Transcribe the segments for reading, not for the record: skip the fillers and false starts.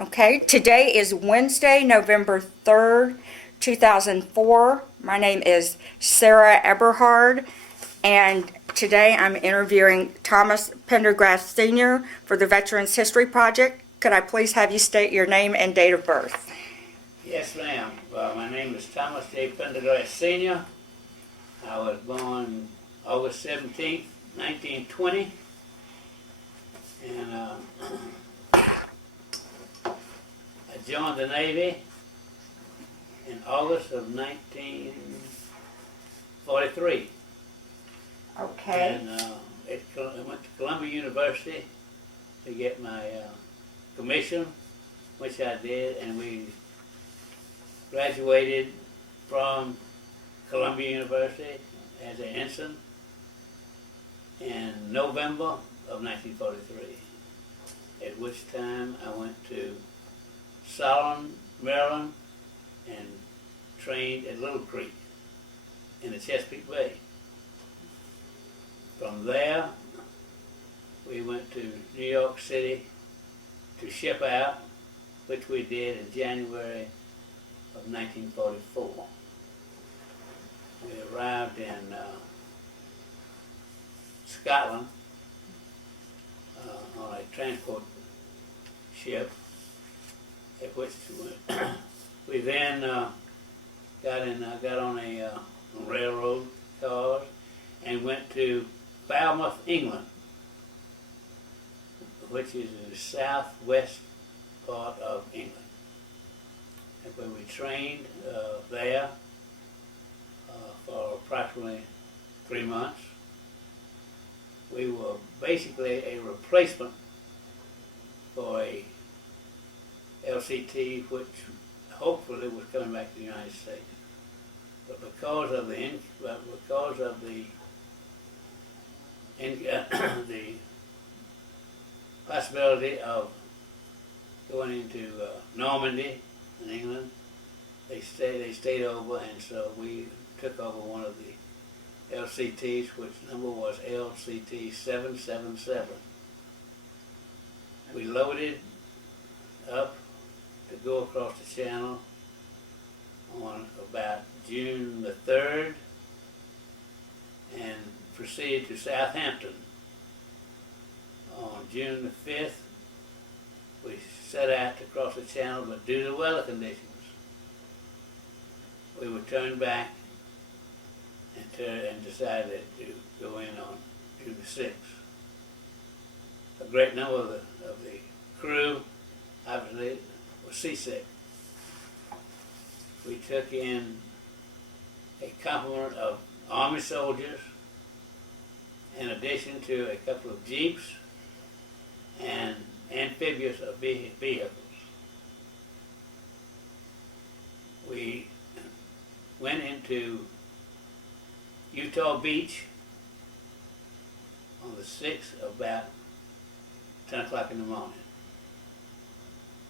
Okay, today is Wednesday, November 3rd, 2004. My name is Sarah Eberhard, and today I'm interviewing Thomas Pendergrast Sr. for the Veterans History Project. Could I please have you state your name and date of birth? Yes, ma'am. My name is Thomas J. Pendergrast Sr. I was born August 17th, 1920, and I joined the Navy in August of 1943. Okay. And I went to Columbia University to get my commission, which I did, and we graduated from Columbia University as an ensign in November of 1943, at which time I went to Solon, Maryland, and trained at Little Creek in the Chesapeake Bay. From there, we went to New York City to ship out, which we did in January of 1944. We arrived in Scotland on a transport ship, at which we then got on a railroad cars and went to Falmouth, England, which is in the southwest part of England, and where we trained there for approximately 3 months. We were basically a replacement for a LCT, which hopefully was coming back to the United States. But because of the the possibility of going into Normandy in England, they stayed over, and so we took over one of the LCTs, which number was LCT 777. We loaded up to go across the channel on about June the 3rd and proceeded to Southampton. On June the 5th, we set out to cross the channel, but due to weather conditions, we were turned back and decided to go in on June the 6th. A great number of the crew, obviously, was seasick. We took in a complement of Army soldiers, in addition to a couple of jeeps and amphibious vehicles. We went into Utah Beach on the 6th about 10 o'clock in the morning.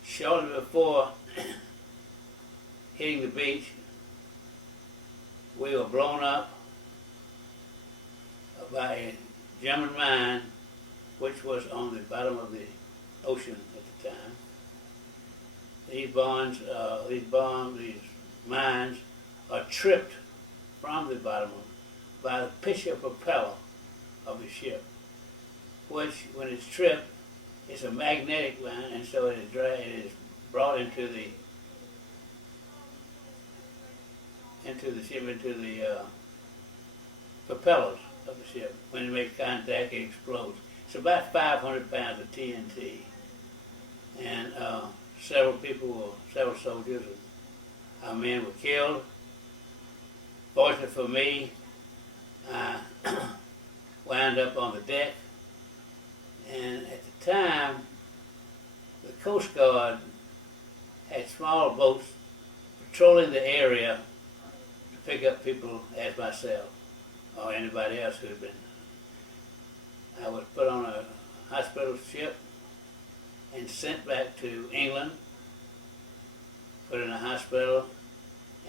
Shortly before hitting the beach, we were blown up by a German mine, which was on the bottom of the ocean at the time. These mines are tripped from the bottom by the pitcher propeller of the ship, which, when it's tripped, it's a magnetic line, and so it is brought into the propellers of the ship. When it makes contact, it explodes. It's about 500 pounds of TNT, and several soldiers and our men were killed. Fortunately for me, I wound up on the deck, and at the time, the Coast Guard had small boats patrolling the area to pick up people as myself or anybody else who had been. I was put on a hospital ship and sent back to England, put in a hospital,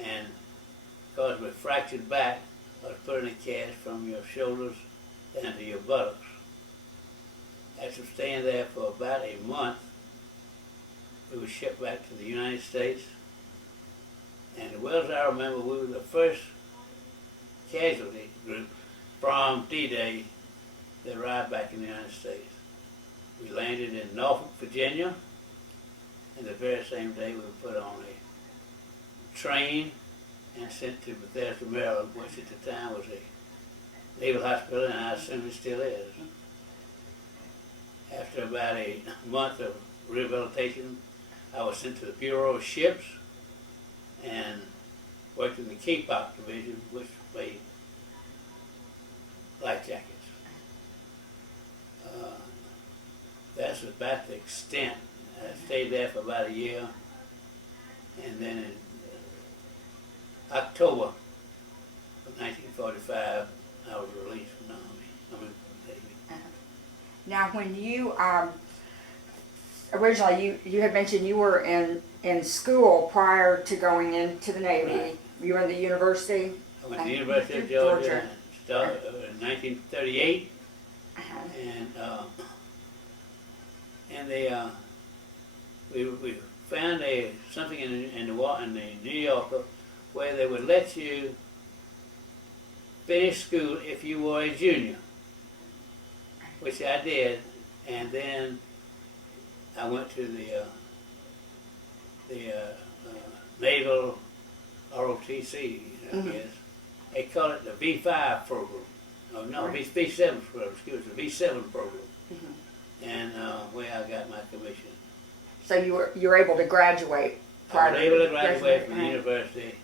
and because of a fractured back, I was put in a cast from your shoulders down to your buttocks. After staying there for about a month, we were shipped back to the United States. And as well as I remember, we were the first casualty group from D-Day that arrived back in the United States. We landed in Norfolk, Virginia, and the very same day we were put on a train and sent to Bethesda, Maryland, which at the time was a naval hospital, and I assume it still is. After about a month of rehabilitation, I was sent to the Bureau of Ships and worked in the K-pop division, which made life jackets. That's about the extent. I stayed there for about a year, and then in October of 1945, I was released from the Army. Now, when you originally you had mentioned you were in school prior to going into the Navy. Right. You were in the university. I went to the University of Georgia and started in 1938, and we found something in the New Yorker where they would let you finish school if you were a junior, which I did, and then I went to the Naval ROTC, I guess. They call it the V5 program. Oh, no, Right. V7 program, excuse me, V7 program. And where I got my commission. So you were able to graduate I prior was to able to graduate from the right. university.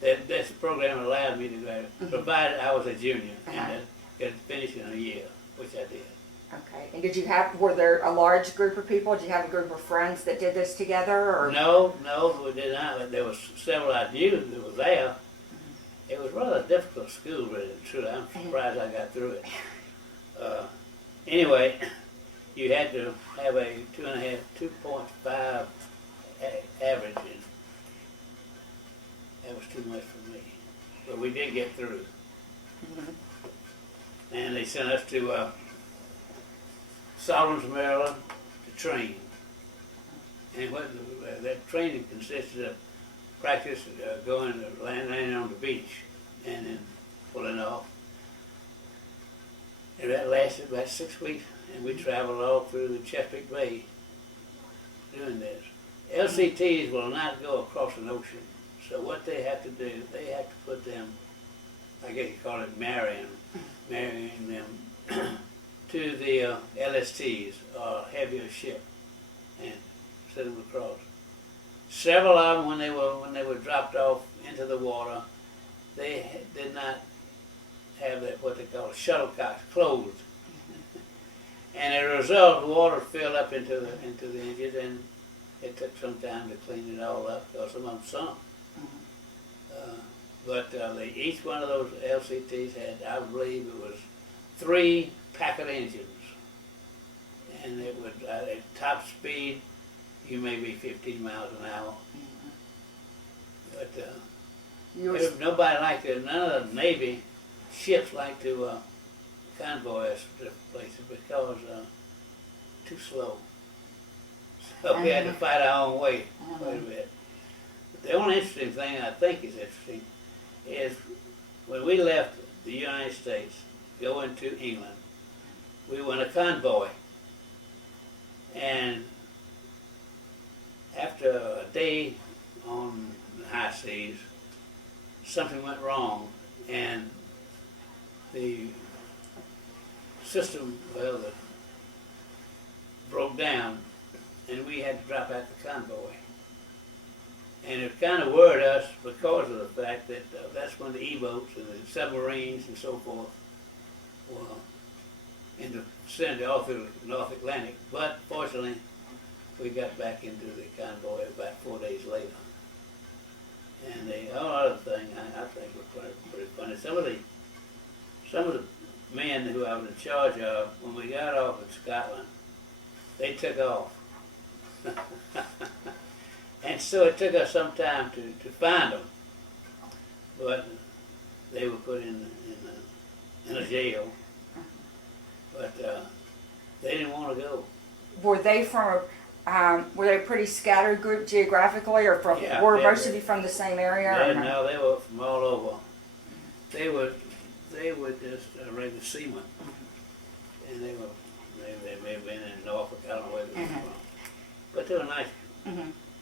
That's the program that allowed me to graduate, provided I was a junior and could finish in a year, which I did. Okay. And were there a large group of people? Did you have a group of friends that did this together? Or? No, we did not. But there was several I knew that was there. It was rather a difficult school, really, truly. I'm surprised I got through it. Anyway, you had to have a 2.5 average, and that was too much for me. But we did get through. And they sent us to Solomons, Maryland, to train. And that training consisted of practice going to landing on the beach and then pulling off. And that lasted about 6 weeks, and we traveled all through the Chesapeake Bay doing this. LCTs will not go across an ocean, so what they have to do, they have to put them, I guess you call it marrying them to the LSTs, or heavier ship, and send them across. Several of them, when they were dropped off into the water, they did not have what they call shuttlecocks closed, and as a result, the water filled up into the engine, and it took some time to clean it all up because some of them sunk. But each one of those LCTs had, I believe, it was 3 Packard engines, and it would at top speed, you may be 15 miles an hour. But nobody liked it. None of the Navy ships like to convoy us to places because too slow. So we had to fight our own way quite a bit. But the only interesting thing I think is interesting is when we left the United States, going to England, we went a convoy. And after a day on the high seas, something went wrong, and the system, broke down, and we had to drop out the convoy. And it kind of worried us because of the fact that that's when the E-boats and the submarines and so forth were in the vicinity all through the North Atlantic. But fortunately, we got back into the convoy about 4 days later. And the other thing I think was pretty funny. Some of the men who I was in charge of, when we got off in Scotland, they took off. And so it took us some time to find them. But they were put in a jail. But they didn't want to go. Were they from Were they a pretty scattered group geographically, or Yeah, were they most were. of you from the same area? They, Or no? no, they were from all over. They were just regular seamen, and they may have been in Norfolk. I don't know where they were from, but they were nice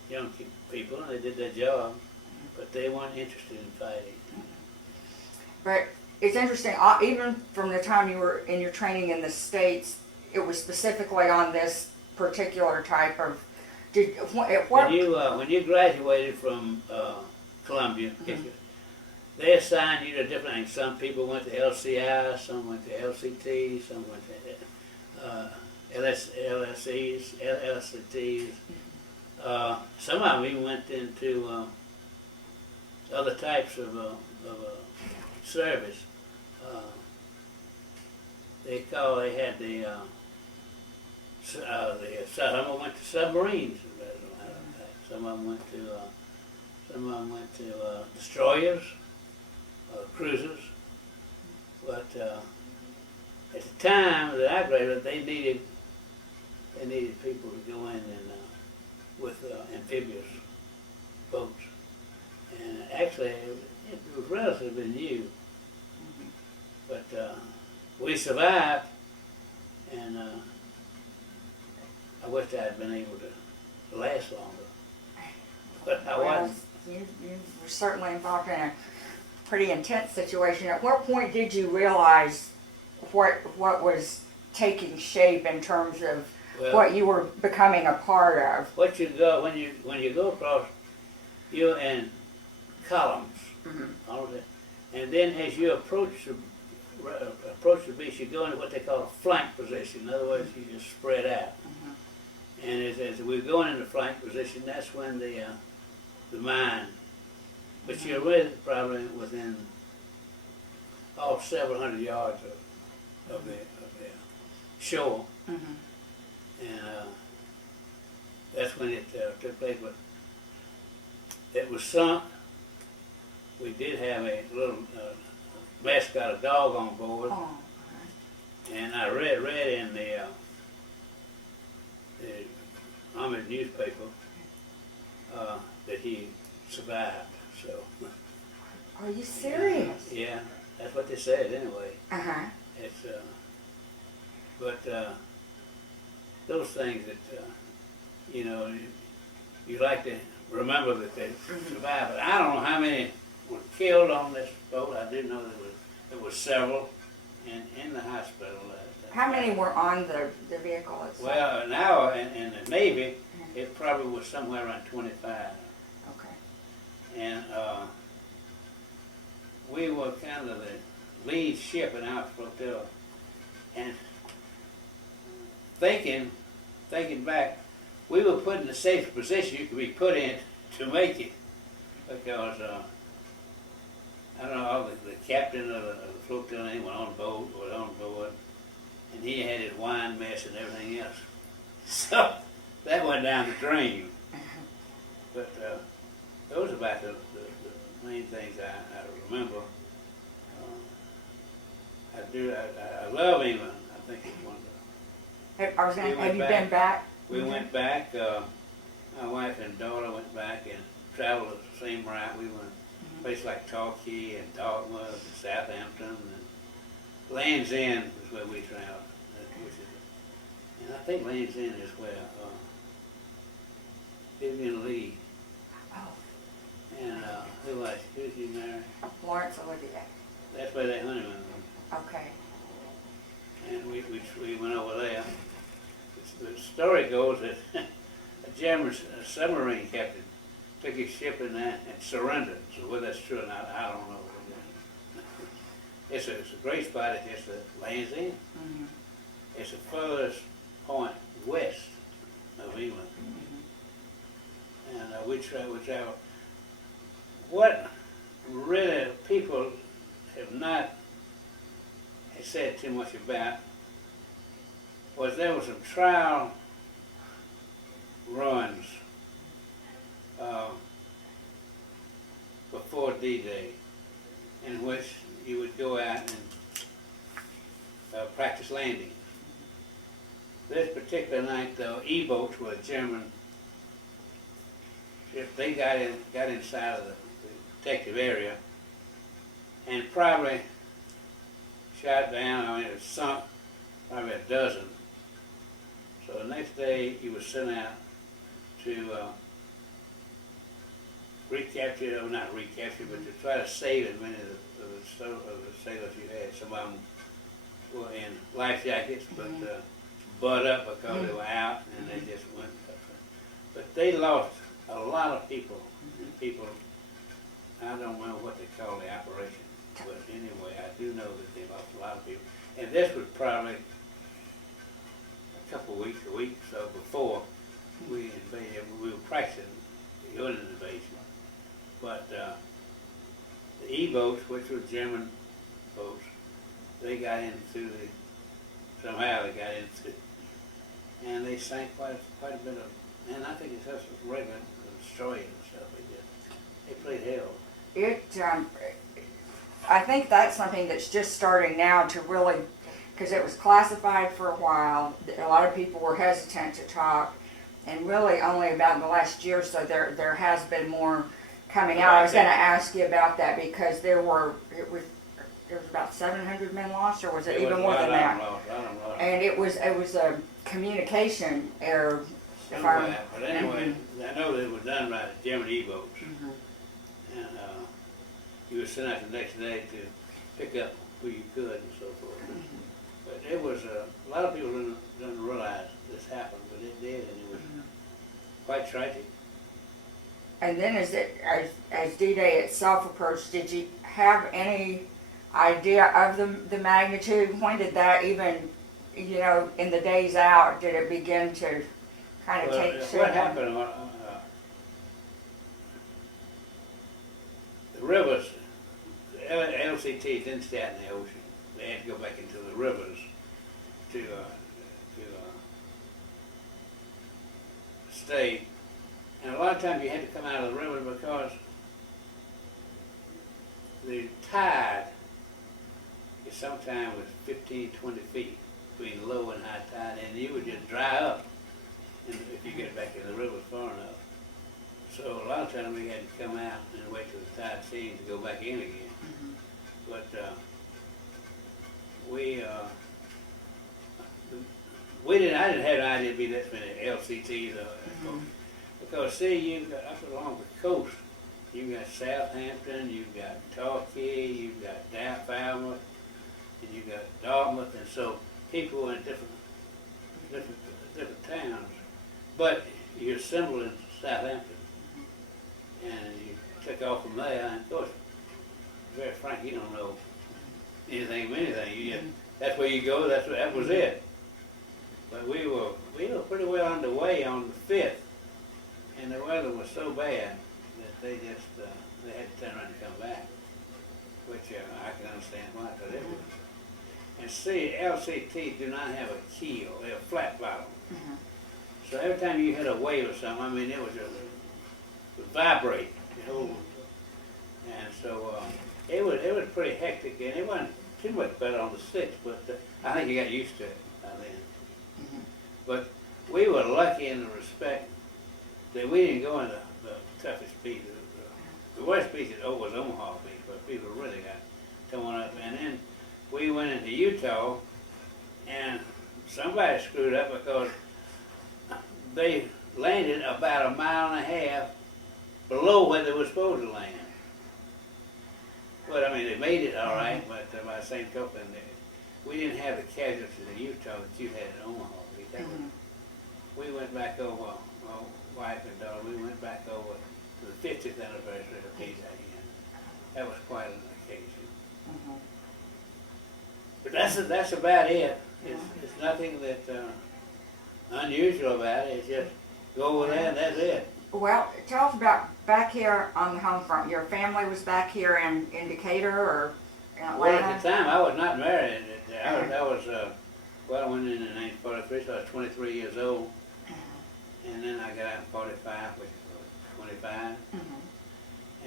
young people, and they did their job. But they weren't interested in fighting. But it's interesting, even from the time you were in your training in the States, it was specifically on this particular type of, When you graduated from Columbia, they assigned you to different things. Some people went to LCI, some went to LCT, some went to LSEs, LCTs. Some of them even went into other types of service. They had the some of them went to submarines. As a matter of fact. Some of them went to destroyers, cruisers. But at the time that I graduated, they needed people to go in and with amphibious boats. And actually, it was relatively new. But we survived, and I wish I had been able to last longer. But I wasn't. You were certainly involved in a pretty intense situation. At what point did you realize what was taking shape in terms of what you were becoming a part of? What you go when you go across, you're in columns, all of it, and then as you approach the beach, you go into what they call a flank position. In other words, you just spread out. And as we're going into flank position, that's when the mine, but you're really probably within several hundred yards of the shore, and that's when it took place. But it was sunk. We did have a little mascot, a dog on board, and I read in the Army newspaper that he survived. So. Are you serious? Yeah, that's what they said anyway. It's but those things that you like to remember that they survived. But I don't know how many were killed on this boat. I do know there was several in the hospital. How many were on the vehicle itself? Well, now in the Navy, it probably was somewhere around 25. Okay. And we were kind of the lead ship in our flotilla. And thinking back, we were put in the safest position you could be put in to make it, because I don't know, the captain of the flotilla, he went on board, and he had his wine mess and everything else. So that went down the drain. But those are about the main things I remember. I love England. I think it's wonderful. I was going to, have you been back? We went back. My wife and daughter went back and traveled the same route. We went places like Torquay and Dartmouth and Southampton, and Land's End is where we traveled. And I think Land's End is where Vivian Lee and who's you married? Lawrence Olivier. That's where they honeymooned. Okay. And we went over there. The story goes that a German submarine captain took his ship in there and surrendered. So whether that's true or not, I don't know. It's a great spot. It's just Land's End. It's the furthest point west of England. And we travel. What really people have not said too much about was there were some trial runs before D-Day in which you would go out and practice landing. This particular night, the E-boats were German. If they got inside of the protective area, and probably shot down. I mean, it was sunk probably a dozen. So the next day, he was sent out to recapture, or not recapture, but to try to save as many of the sailors you had. Some of them were in life jackets, but butt up because they were out, and they just went. But they lost a lot of people. And people, I don't know what they call the operation, but anyway, I do know that they lost a lot of people. And this was probably a couple of weeks, a week or so before we invaded. We were practicing going into the invasion. But the E-boats, which were German boats, they got into somehow they got into, and they sank quite a bit of, and I think it's just regular destroying and stuff. They played hell. I think that's something that's just starting now to really, because it was classified for a while. A lot of people were hesitant to talk, and really only about in the last year or so there has been more coming out. I was going to ask you about that because there was about 700 men lost, or was it even more than that? And it was a communication error. But anyway, I know that it was done by the German E-boats, and you were sent out the next day to pick up who you could and so forth. But it was a lot of people didn't realize this happened, but it did, and it was quite tragic. And then as D-Day itself approached, did you have any idea of the magnitude? When did that even, in the days out, did it begin to kind of take shape? What happened, the rivers, the LCT didn't stay out in the ocean. They had to go back into the rivers to stay. And a lot of times you had to come out of the river because the tide is sometimes was 15, 20 feet between low and high tide, and you would just dry up if you get back in the river far enough. So a lot of times we had to come out and wait till the tide changed to go back in again. But I didn't have an idea it'd be that many LCTs. Because see, you've got up along the coast, you've got Southampton, you've got Torquay, you've got Falmouth, and you've got Dartmouth, and so people in different towns. But you assembled in Southampton, and you took off from there, and of course, very frank, you don't know anything of anything. You just, that's where you go. That was it. But we were pretty well underway on the 5th, and the weather was so bad that they had to turn around and come back, which I can understand why. Cause it was, and see, LCT do not have a keel; they're flat bottom. So every time you hit a wave or something, I mean, it would vibrate the whole. And so it was pretty hectic, and it wasn't too much better on the 6th, but I think you got used to it by then. But we were lucky in the respect that we didn't go in the toughest beach. The worst beach was Omaha Beach, where people really got torn up. And then we went into Utah, and somebody screwed up because they landed about 1.5 miles below where they were supposed to land. But I mean, they made it all right, but by the same token, we didn't have the casualties in Utah that you had in Omaha. We went back over, my wife and daughter, we went back over to the 50th anniversary of D-Day, and that was quite an occasion. But that's about it. It's nothing that unusual about it. It's just go over there and that's it. Well, tell us about back here on the home front. Your family was back here in Decatur or in Atlanta? Well, at the time I was not married. I was I went in 1943, so I was 23 years old. And then I got out in 45, which was 25.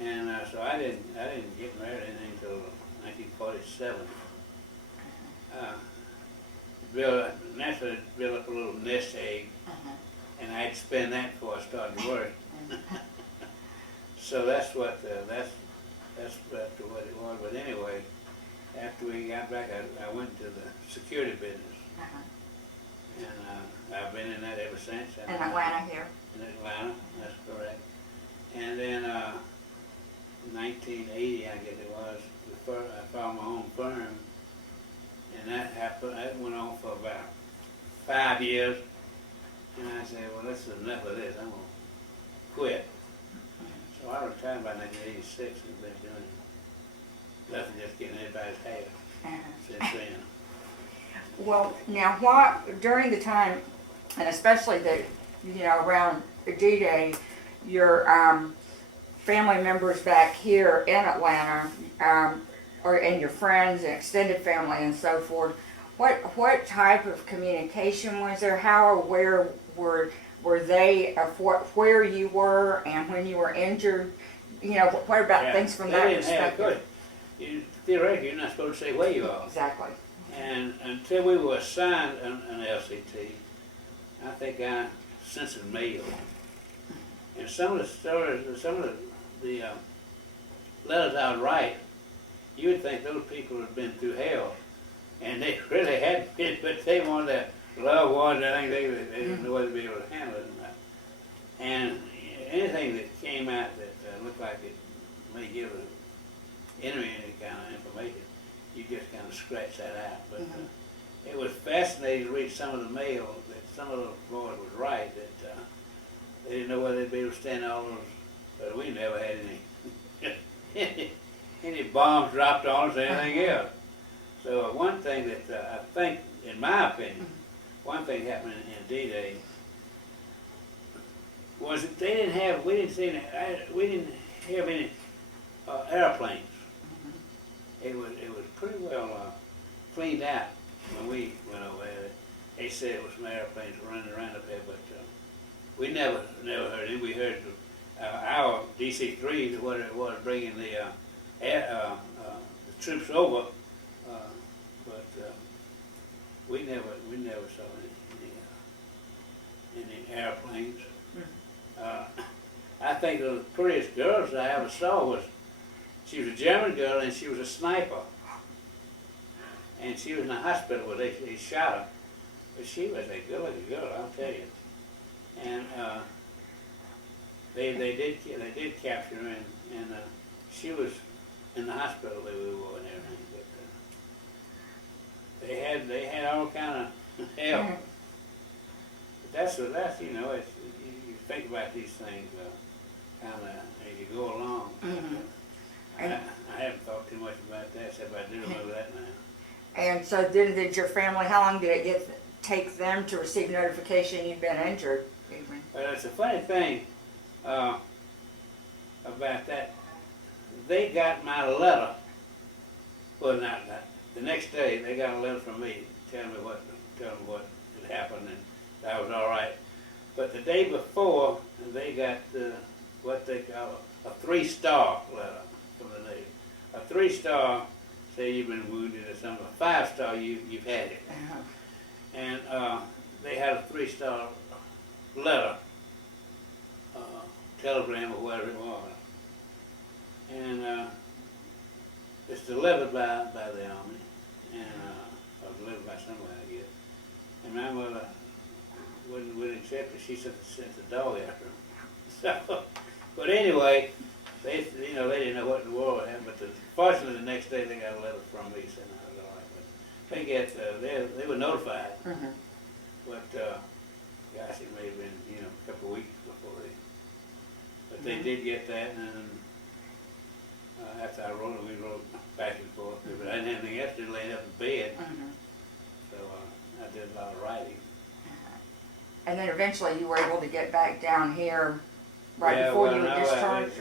And so I didn't get married until 1947. naturally built up a little nest egg, and I had to spend that before I started to work. So that's what it was. But anyway, after we got back, I went into the security business, and I've been in that ever since. In Atlanta here? In Atlanta, that's correct. And then 1980, I guess it was, I found my own firm, and that happened. That went on for about 5 years, and I said, well, this is enough of this. I'm gonna quit. So I retired by 1986 and been doing nothing, just getting anybody's hair since then. Well, now what, during the time, and especially around D-Day, your family members back here in Atlanta, and your friends and extended family and so forth, what type of communication was there? How aware were they of where you were and when you were injured? What about things from that perspective? Theoretically, you're not supposed to say where you are. Exactly. And until we were assigned an LCT, I think I censored mail. And some of the stories, some of the letters I would write, you would think those people had been through hell, and they really hadn't been, but they wanted their loved ones. I think they didn't know whether to be able to handle it or not. And anything that came out that looked like it may give the enemy any kind of information, you just kind of scratch that out. But it was fascinating to read some of the mail that some of the boys would write that they didn't know whether they'd be able to stand all those, but we never had any bombs dropped on us or anything else. So one thing that I think, in my opinion, one thing happened in D-Day was that we didn't have any airplanes. It was pretty well cleaned out when we went over there. They said it was some airplanes running around up there, but we never heard it. We heard our DC-3, what it was, bringing the troops over, but we never saw any airplanes. I think the prettiest girls I ever saw she was a German girl, and she was a sniper. And she was in the hospital where they shot her. But she was a good-looking girl, I'll tell you. And they did capture her, and she was in the hospital where we were and everything. But they had all kind of help. But that's it's, you think about these things kind of as you go along. I haven't thought too much about that, except I do know that now. And so then did your family, how long did it take them to receive notification you'd been injured? Well, it's a funny thing about that. They got my letter. Well, not that. The next day, they got a letter from me telling me what had happened and that I was all right. But the day before, they got what they call a 3-star letter from the Navy. A 3-star, say you've been wounded or something. A 5-star, you've had it. And they had a 3-star letter, telegram or whatever it was. And it's delivered by the Army, and or delivered by somebody, I guess. And my mother wouldn't accept it. She sent the dog after him. So, but anyway, they didn't know what in the world happened. But fortunately, the next day they got a letter from me saying I was all right. But they were notified. But gosh, it may have been a couple of weeks before they. But they did get that, and after I wrote it, we wrote back and forth. But I didn't have anything else to do, laying up in bed. So I did a lot of writing. And then eventually you were able to get back down here before you were discharged?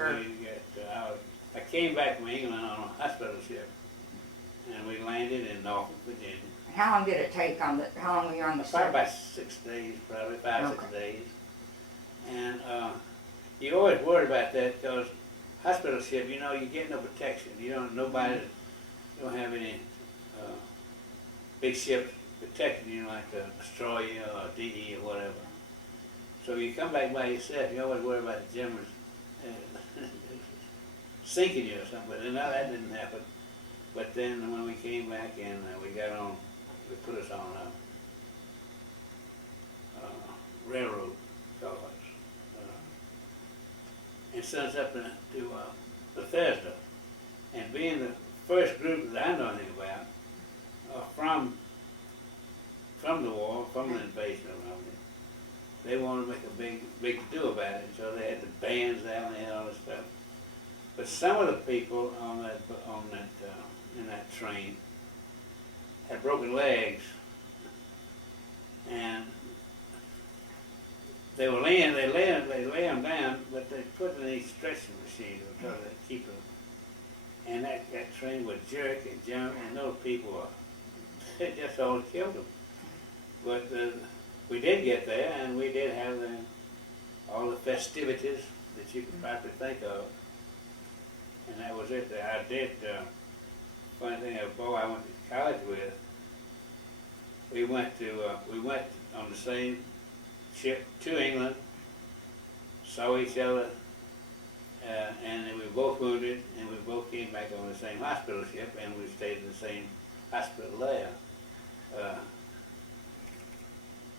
I came back from England on a hospital ship, and we landed in Norfolk, Virginia. How long did it take how long were you on the ship? Probably about 6 days, probably 5-6 days. And you always worry about that because hospital ship, you get no protection. You don't have any big ships protecting you like to destroy you or DE or whatever. So you come back by yourself, you always worry about the Germans sinking you or something, but no, that didn't happen. But then when we came back and we got on, they put us on railroad cars and sent us up to Bethesda. And being the first group that I know anything about from the war, from the invasion of Normandy, they wanted to make a big to do about it. So they had the bands out and they had all this stuff. But some of the people in that train had broken legs, and they lay them down, but they put in these stretching machines because they keep them. And that train would jerk and jump, and those people it just all killed them. But we did get there, and we did have all the festivities that you could probably think of. And that was it. I did, funny thing, a boy I went to college with, we went on the same ship to England, saw each other, and then we were both wounded, and we both came back on the same hospital ship, and we stayed in the same hospital there.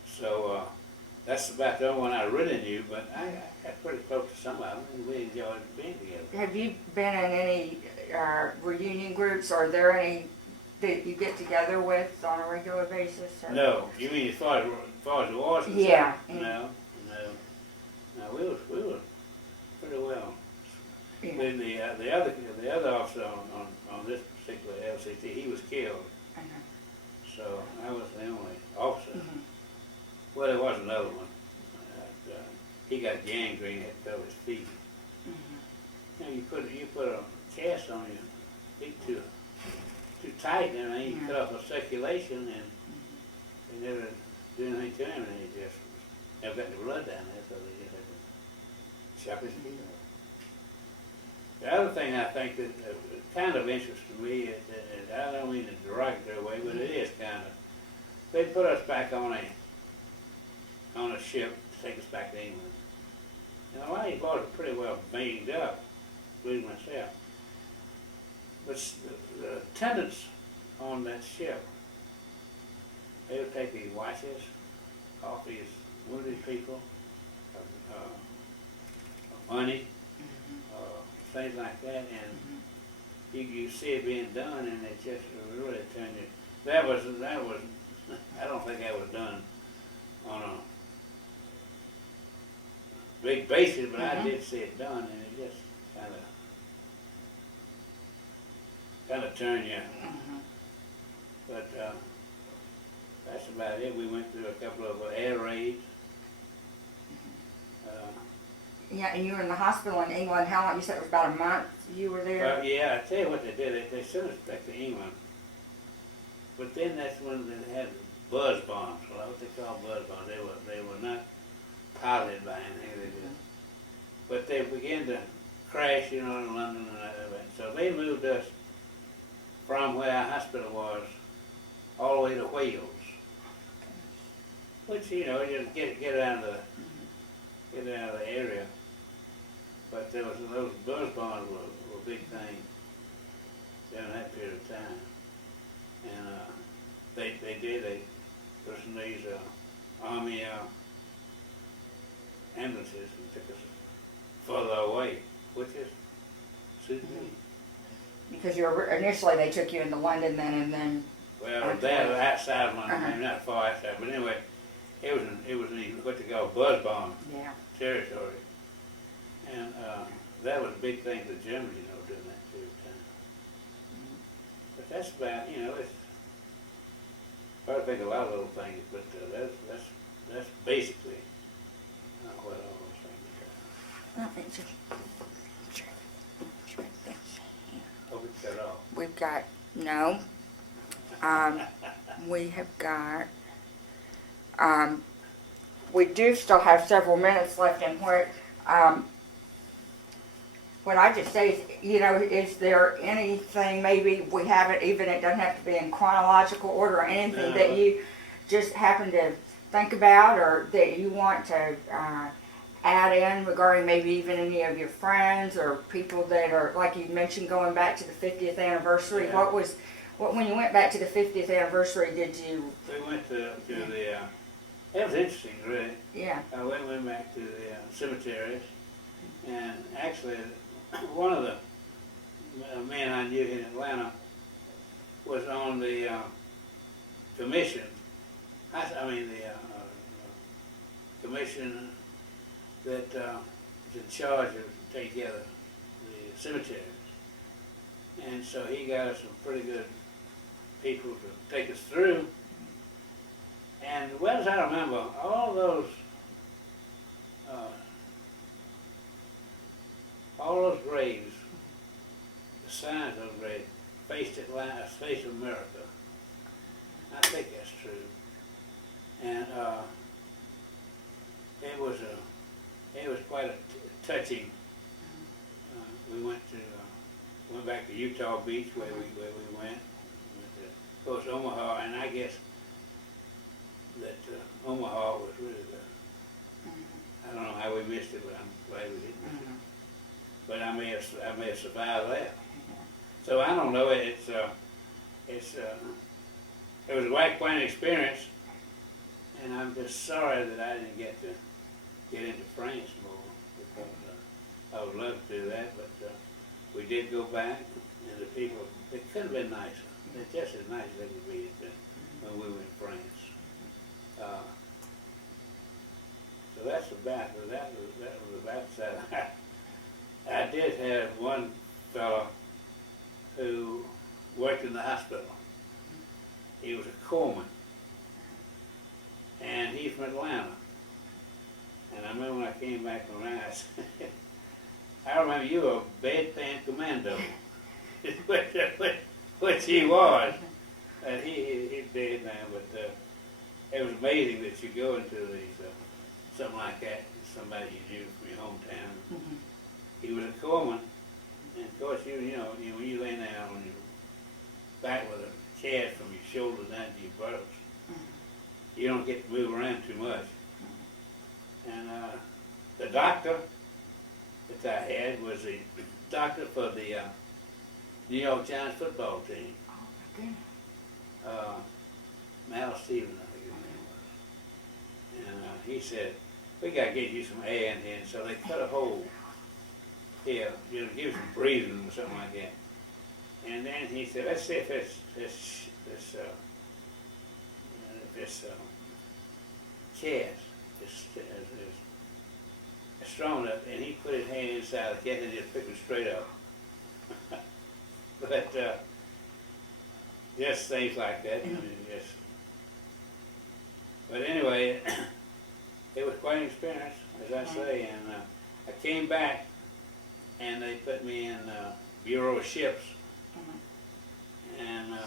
So that's about the only one I really knew, but I got pretty close to some of them, and we enjoyed being together. Have you been in any reunion groups? Are there any that you get together with on a regular basis? Or? No, you mean as far as the wars? And Yeah. stuff? No, we were pretty well. Yeah. Then the other officer on this particular LCT, he was killed. So I was the only officer. Mm-hmm. Well, there was another one. He got gangrene, had to cover his feet. Mm-hmm. You know, you put a cast on your feet too tight, and then you cut off the circulation, and they never do anything to him, and he just never got the blood down there, so they just had to chop his feet off. The other thing I think that kind of interests me is I don't mean in a derogatory way, but it is kind of. They put us back on a ship to take us back to England. And a lot of these boys are pretty well banged up, including myself. But the attendants on that ship, they would take these watches off these wounded people, money, things like that, and you see it being done, and it just really turned you. That was. I don't think that was done on a big basis, but I did see it done, and it just kind of turned you. But that's about it. We went through a couple of air raids. Yeah, and you were in the hospital in England. How long? You said it was about a month you were there? Yeah, I tell you what they did. They sent us back to England. But then that's when they had buzz bombs. Well, what they call buzz bombs. They were not piloted by anything. They just, but they began to crash, in London and that. So they moved us from where our hospital was all the way to Wales. Which, just get out of the area. But those buzz bombs were a big thing during that period of time. And they put us in these army ambulances and took us further away, which is suited me. Because initially they took you into London then, and then. Well, that outside of London, maybe not far outside, but anyway, it was in what they call buzz bomb territory, and that was a big thing for the Germans, during that period of time. But that's about, it's. I think a lot of little things, but that's basically what all those things are. Hope it's cut off. We've got, no, we have got, we do still have several minutes left, and what I just say is, is there anything maybe we haven't, even it doesn't have to be in chronological order or anything that you just happen to think about, or that you want to add in regarding maybe even any of your friends or people that are, like you mentioned, going back to the 50th anniversary? Yeah. When you went back to the 50th anniversary, did you? We went to the, it was interesting, really. Yeah. We went back to the cemeteries, and actually, one of the men I knew in Atlanta was on the commission. I mean, the commission that is in charge of taking care of the cemeteries. And so he got us some pretty good people to take us through. And well as I remember, all those graves, the signs of those graves, faced Atlanta, faced America. I think that's true. And it was quite a touching. We went back to Utah Beach where we went. Of course, Omaha, and I guess that Omaha was really I don't know how we missed it, but I'm glad we didn't miss it. But I may have survived that. So I don't know. It was quite an experience, and I'm just sorry that I didn't get into France more, because I would love to do that. But we did go back, and the people, they could have been nicer. They're just as nice as they could be when we were in France. So that's about that was about that. I did have one fellow who worked in the hospital. He was a corpsman, and he's from Atlanta. And I remember when I came back from Atlanta, I remember you were a bedpan commando, which he was. And he's dead now, but it was amazing that you go into these something like that, somebody you knew from your hometown. He was a corpsman, and of course you know when you lay down on your back with a cast from your shoulder down to your buttocks, you don't get to move around too much. And the doctor that I had was the doctor for the New York Giants football team. Oh my goodness. Mal Stevens, I think his name was. And he said, we got to get you some air in here. And so they cut a hole here, give you some breathing or something like that. And then he said, let's see if this chest is strong enough. And he put his hand inside the chest and just picked it straight up. But just things like that. I mean, just. But anyway, it was quite an experience, as I say. And I came back, and they put me in Bureau of Ships, and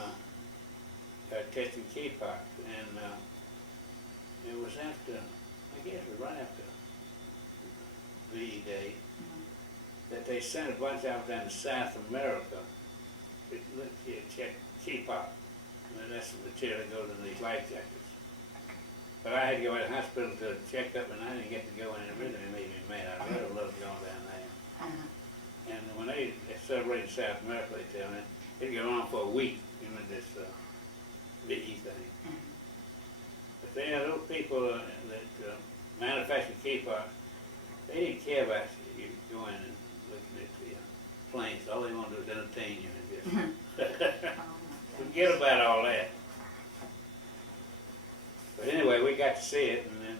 testing K-pop. And it was after, I guess it was right after VE Day, that they sent a bunch out down to South America to check K-pop. And that's the material that goes in these life jackets. But I had to go to the hospital to check up, and I didn't get to go in. It really made me mad. I really loved going down there. And when they celebrated South America, they tell me, it'd go on for a week, this VE thing. But there are those people that manufacture K-pop, they didn't care about you going and looking at the planes. All they want to do is entertain you and just forget about all that. But anyway, we got to see it, and then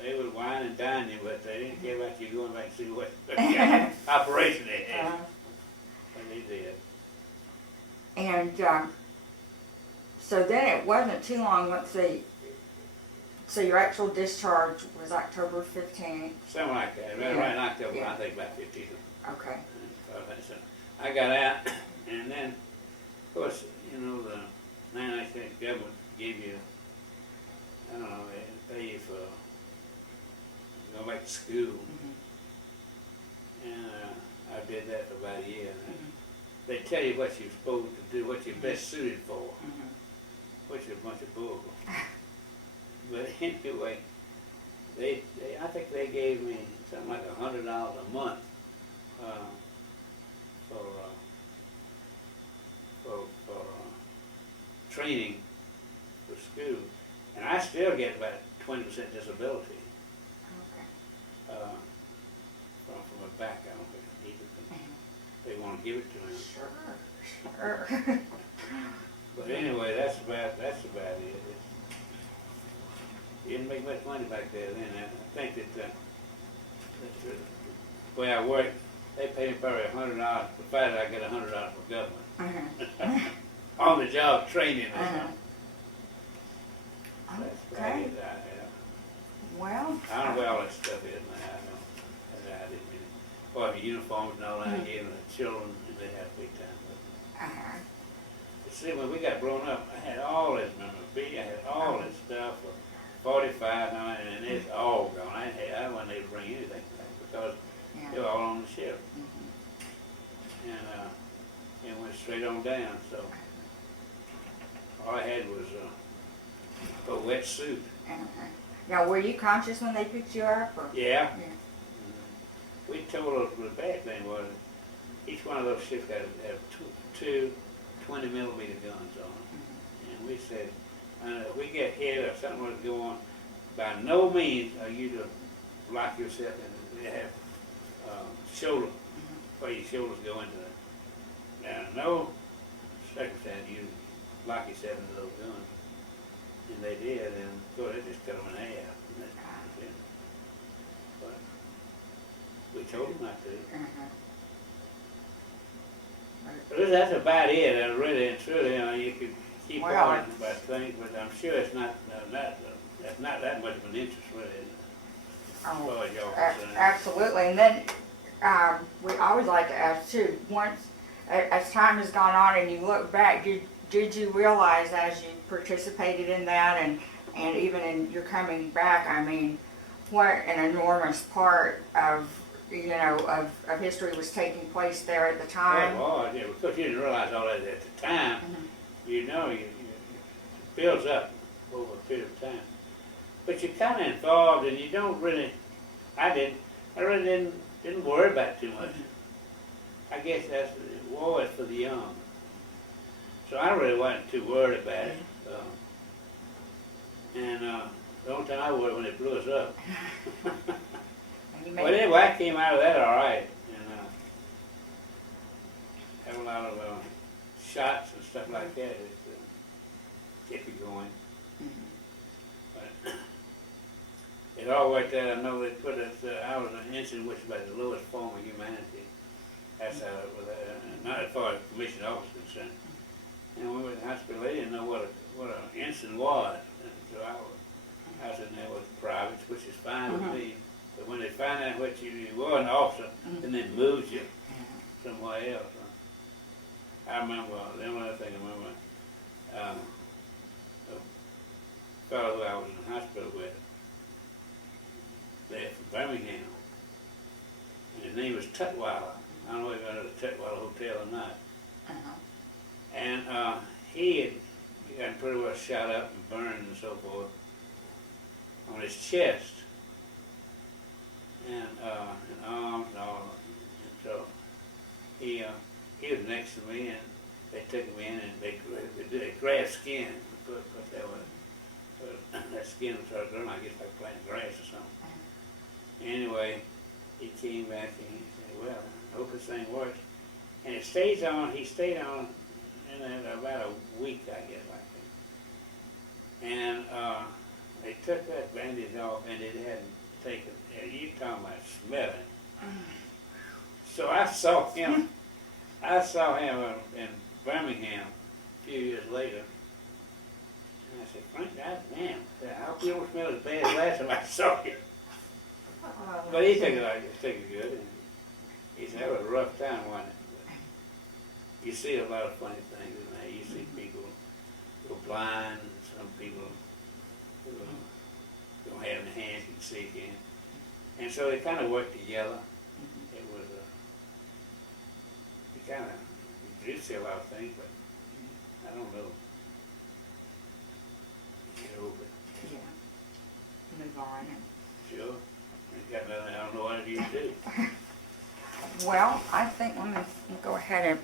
they would wine and dine you, but they didn't care about you going back to see what kind of operation they had. And they did. And so then it wasn't too long, let's see, so your actual discharge was October 15th. Something like that. Yeah. Right in October, Yeah. I think about 15th. Okay. So I got out, and then, of course, the 99 cent government gave you, I don't know, they pay you for going back to school. And I did that for about a year. They tell you what you're supposed to do, what you're best suited for, which is a bunch of bull. But anyway, I think they gave me something like $100 a month for training for school, and I still get about 20% disability Okay. from my back. I don't think I need it. They want to give it to me. Sure. But anyway, that's about it. You didn't make much money back there then. I think that the way I work, they pay me probably $100. The fact that I get $100 from government on the job training. That's about Okay. it. Well. I don't know where all that stuff is now. I didn't mean it. Well, the uniforms and all that, I gave them to the children, and they had a big time with them. But see, when we got blown up, I had all this memorabilia, I had all this stuff for 45, and it's all gone. I wasn't able to bring anything back because they were all on the ship. And it went straight on down, so all I had was a wet suit. Now, were you conscious when they picked you up? Or? Yeah. We told us the bad thing was each one of those ships had two 20-millimeter guns on them. And we said, if we get hit or something was going on, by no means are you to lock yourself in. They have shoulder, where your shoulders go into that. Now, no circumstance you lock yourself into those guns. And they did, and of course they just cut them in half. But we told them not to. But that's about it. And really and truly, you could keep on about things, but I'm sure it's not that's not that much of an interest, really. Absolutely. And then we always like to ask too. Once, as time has gone on, and you look back, did you realize as you participated in that, and even in your coming back, I mean, what an enormous part of of history was taking place there at the time? Oh, yeah, because you didn't realize all that at the time. It builds up over a period of time. But you're kind of involved, and you don't really. I really didn't worry about it too much. I guess war is for the young. So I really wasn't too worried about it. And the only time I worried when they blew us up. But anyway, I came out of that all right. And had a lot of shots and stuff like that. It kept you going. But it all worked out. I know they put us, I was an ensign, which is about the lowest form of humanity. That's how it was, not as far as commissioned officer concerned. And when we were in the hospital, they didn't know what an ensign was. And so I was in there with privates, which is fine with me. But when they find out what you were an officer, and then moved you somewhere else. I remember, the only other thing I remember, a fellow who I was in the hospital with, there from Birmingham, and his name was Tutwiler. I don't know if you know the Tutwiler Hotel or not. And he had gotten pretty well shot up and burned and so forth on his chest and arms and all. And so he was next to me, and they took me in, and they grabbed skin, because that skin was started growing, I guess, like planting grass or something. Anyway, he came back and he said, well, I hope this thing works. And he stayed on in about a week, I guess, like that. And they took that bandage off, and it hadn't taken, you talking about smelling. So I saw him in Birmingham a few years later. And I said, Frank, goddamn, I hope you don't smell as bad as last time I saw you. But he took it good. And he said, that was a rough time, wasn't it? But you see a lot of funny things in there. You see people who are blind, and some people who don't have any hands, you can see again. And so they kind of work together. It was, you did see a lot of things, but I don't know. You know, but on. Sure. You got nothing, I don't know what you do. Well, I think, let me go ahead and